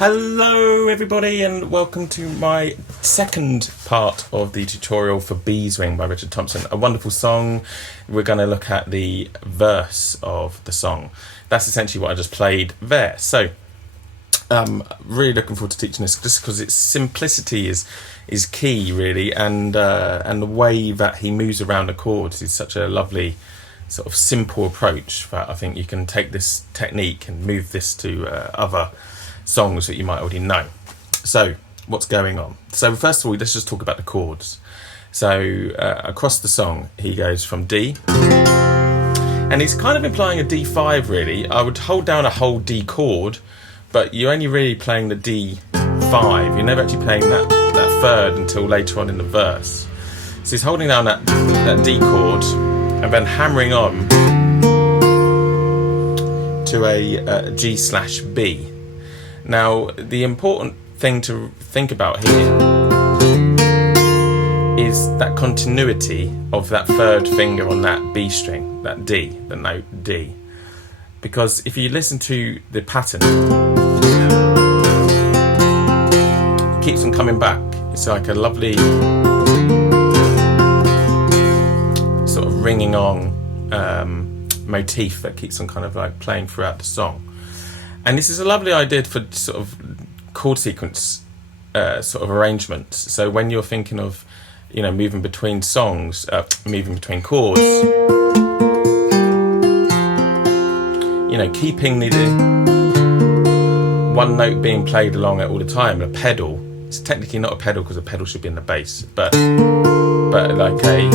Hello everybody and welcome to my second part of the tutorial for Beeswing by Richard Thompson. A wonderful song. We're going to look at the verse of the song. That's essentially what I just played there. So really looking forward to teaching this just because its simplicity is key really, and the way that he moves around the chords is such a lovely sort of simple approach that I think you can take this technique and move this to other songs that you might already know. So what's going on? So first of all, let's just talk about the chords. So across the song he goes from D, and he's kind of implying a D5 really. I would hold down a whole D chord, but you're only really playing the D5. You're never actually playing that third until later on in the verse. So he's holding down that D chord and then hammering on to a G/B. Now, the important thing to think about here is that continuity of that third finger on that B string, that D, the note D. Because if you listen to the pattern, it keeps on coming back. It's like a lovely sort of ringing on motif that keeps on kind of like playing throughout the song. And this is a lovely idea for sort of chord sequence sort of arrangements. So when you're thinking of, you know, moving between songs, moving between chords, you know, keeping the one note being played along at all the time. A pedal, it's technically not a pedal because a pedal should be in the bass, but like a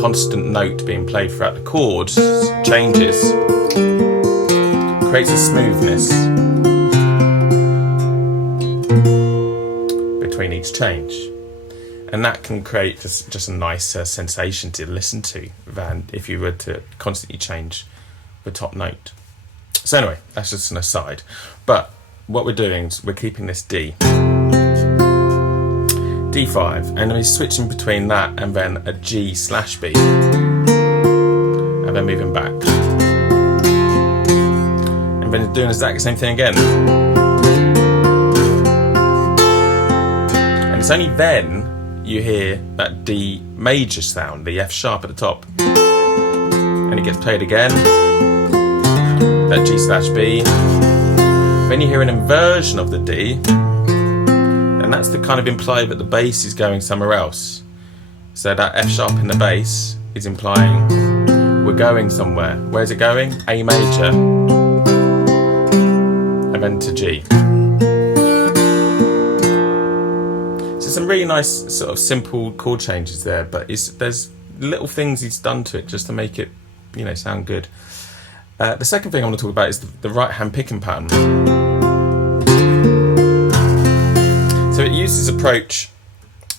constant note being played throughout the chords changes, creates a smoothness between each change, and that can create just a nicer sensation to listen to than if you were to constantly change the top note. So anyway, that's just an aside, but what we're doing is we're keeping this D5, and then we're switching between that and then a G/B, and then moving back. Been doing the exact same thing again, and it's only then you hear that D major sound, the F sharp at the top, and it gets played again, that G/B. Then you hear an inversion of the D, and that's to kind of imply that the bass is going somewhere else. So that F sharp in the bass is implying we're going somewhere. Where's it going? A major, then to G. So some really nice sort of simple chord changes there, but there's little things he's done to it just to make it, you know, sound good. The second thing I want to talk about is the right hand picking pattern. So it uses this approach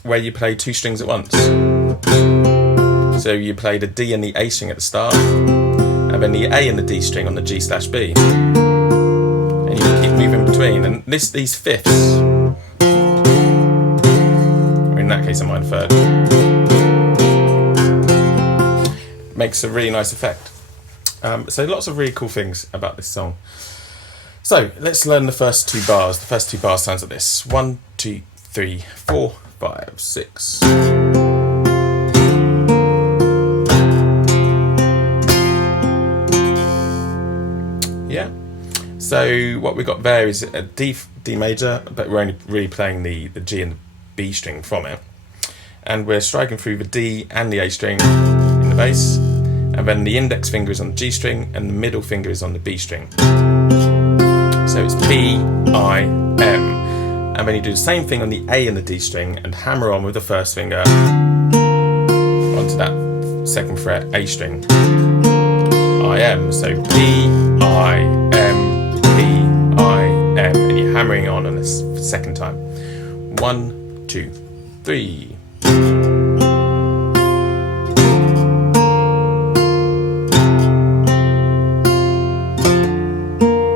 where you play two strings at once. So you play the D and the A string at the start, and then the A and the D string on the G/B. And you keep moving between, and these fifths, or in that case a minor third, makes a really nice effect. So lots of really cool things about this song. So let's learn the first two bars. The first two bars sounds like this: 1, 2, 3, 4, 5, 6. Yeah. So what we got there is a D major, but we're only really playing the G and the B string from it, and we're striking through the D and the A string in the bass, and then the index finger is on the G string and the middle finger is on the B string. So it's P, I, M, and then you do the same thing on the A and the D string and hammer on with the first finger onto that second fret A string, I, M. So P, I, M, and you're hammering on this second time. 1, 2, 3.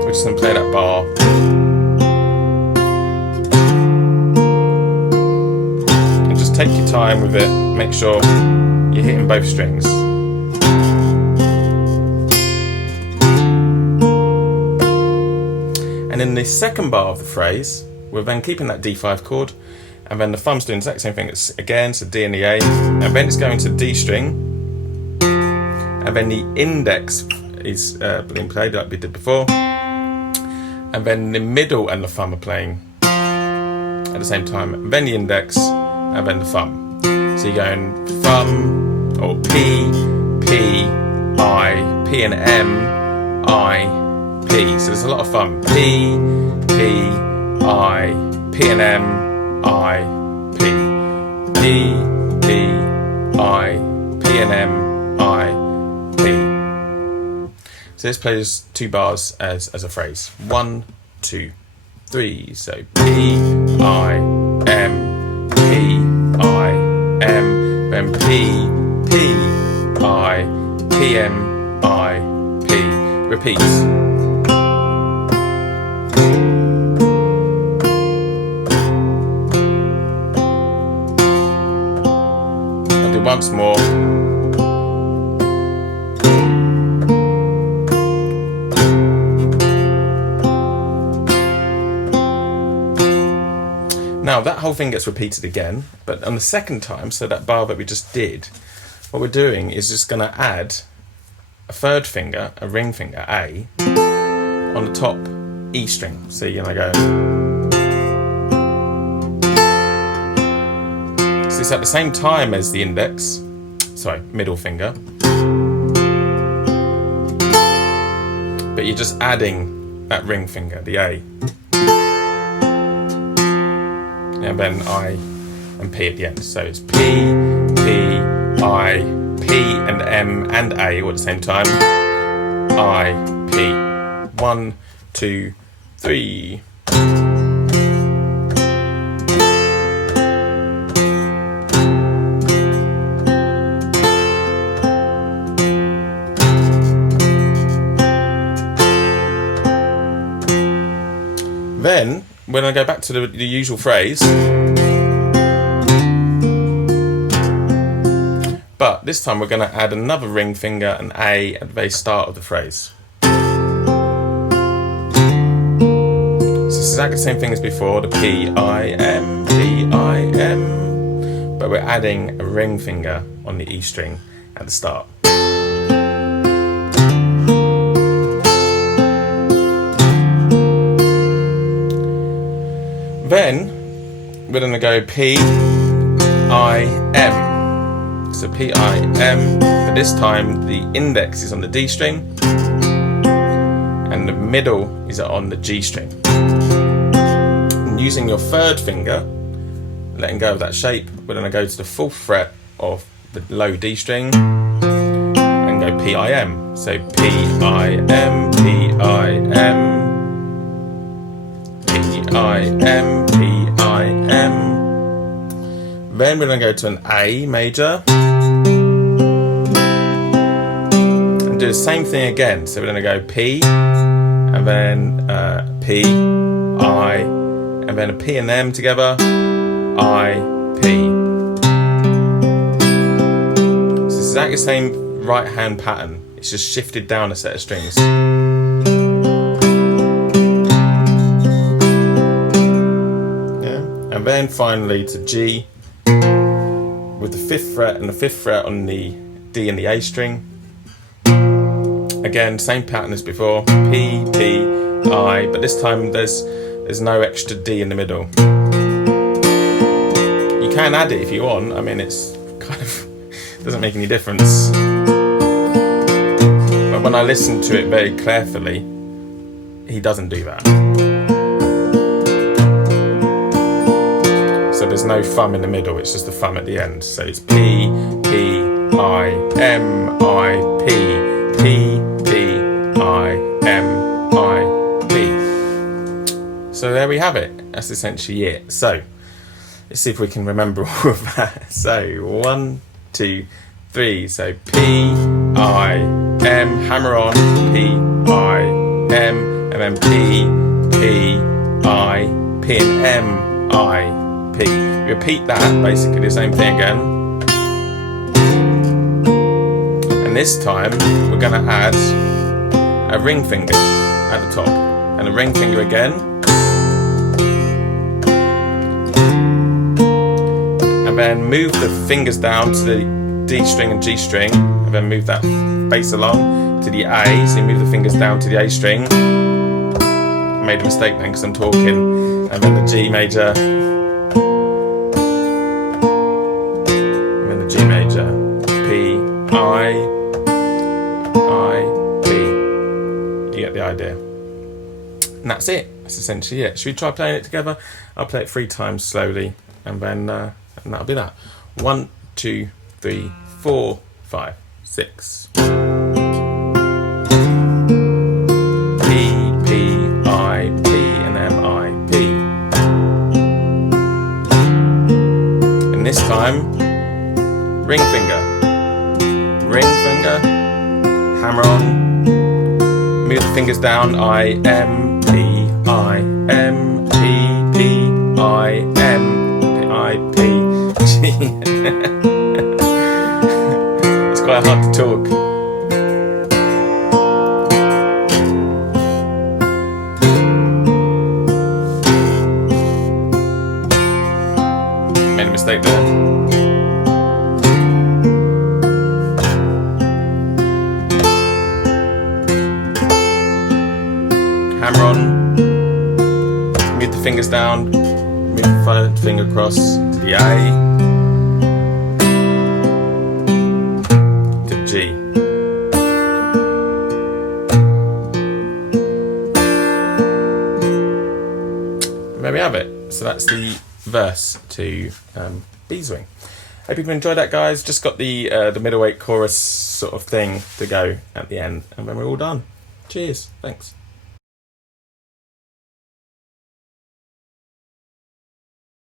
We're just going to play that bar. And just take your time with it. Make sure you're hitting both strings. And in the second bar of the phrase, we're then keeping that D5 chord, and then the thumb's doing the exact same thing again, so D and the A, and then it's going to D string, and then the index is being played like we did before, and then the middle and the thumb are playing at the same time, and then the index, and then the thumb. So you're going thumb, or P, P, I, P and M, I, P. So there's a lot of thumb. P, P, I, P and M, I, P. P, P, I, P and M, I, P. So this plays 2 bars as a phrase. 1, 2, 3. So P, I, M, P, I, M. Then P, P, I, P, M, I, P. Repeats. I'll do once more. Now that whole thing gets repeated again, but on the second time, so that bar that we just did, what we're doing is just going to add a third finger, a ring finger, A, on the top E string. So you're going to go. So it's at the same time as the index, sorry, middle finger, but you're just adding that ring finger, the A. And then I and P at the end. So it's P, P, I, P and M and A all at the same time. I, P. 1, 2, 3. Then, when I go back to the usual phrase, but this time we're going to add another ring finger, an A, at the very start of the phrase. So it's exactly the same thing as before, the P, I, M, P, I, M, but we're adding a ring finger on the E string at the start. Then we're going to go P, I, M. So P, I, M, but this time the index is on the D string and the middle is on the G string. And using your third finger, letting go of that shape, we're going to go to the 4th fret of the low D string and go P, I, M. So P, I, M, P, I, M. I, M, P, I, M. Then we're going to go to an A major and do the same thing again. So we're going to go P and then P, I, and then a P and M together, I, P. So it's exactly the same right hand pattern. It's just shifted down a set of strings. And then finally to G with the 5th fret and the 5th fret on the D and the A string. Again, same pattern as before. P, P, I, but this time there's no extra D in the middle. You can add it if you want. I mean, it's kind of doesn't make any difference. But when I listen to it very carefully, he doesn't do that. So there's no thumb in the middle, it's just a thumb at the end. So it's P, P, I, M, I, P, P, P, I, M, I, P. So there we have it. That's essentially it. So let's see if we can remember all of that. So 1, 2, 3. So P, I, M, hammer on, P, I, M, and then P, P, I, P and M, I, P. Repeat that, basically the same thing again. And this time we're going to add a ring finger at the top. and a ring finger again, and then move the fingers down to the D string and G string, and then move that bass along to the A, so you move the fingers down to the A string. I made a mistake then because I'm talking, and then the G major, and then the G major, P, I, P. You get the idea. And that's it. That's essentially it. Should we try playing it together? I'll play it 3 times slowly, and then and that'll be that. 1, 2, 3, 4, 5, 6. P, P, I, P, and M, I, P. And this time, ring finger, hammer on, move the fingers down, I, M, P, I, M, P, P, I, M, P, I, P, G. It's quite hard to talk. Made a mistake there. Hammer on, move the fingers down, move the third finger across to the A, to G. And there we have it. So that's the verse to Beeswing. Hope you've enjoyed that, guys. Just got the middleweight chorus sort of thing to go at the end, and then we're all done. Cheers. Thanks.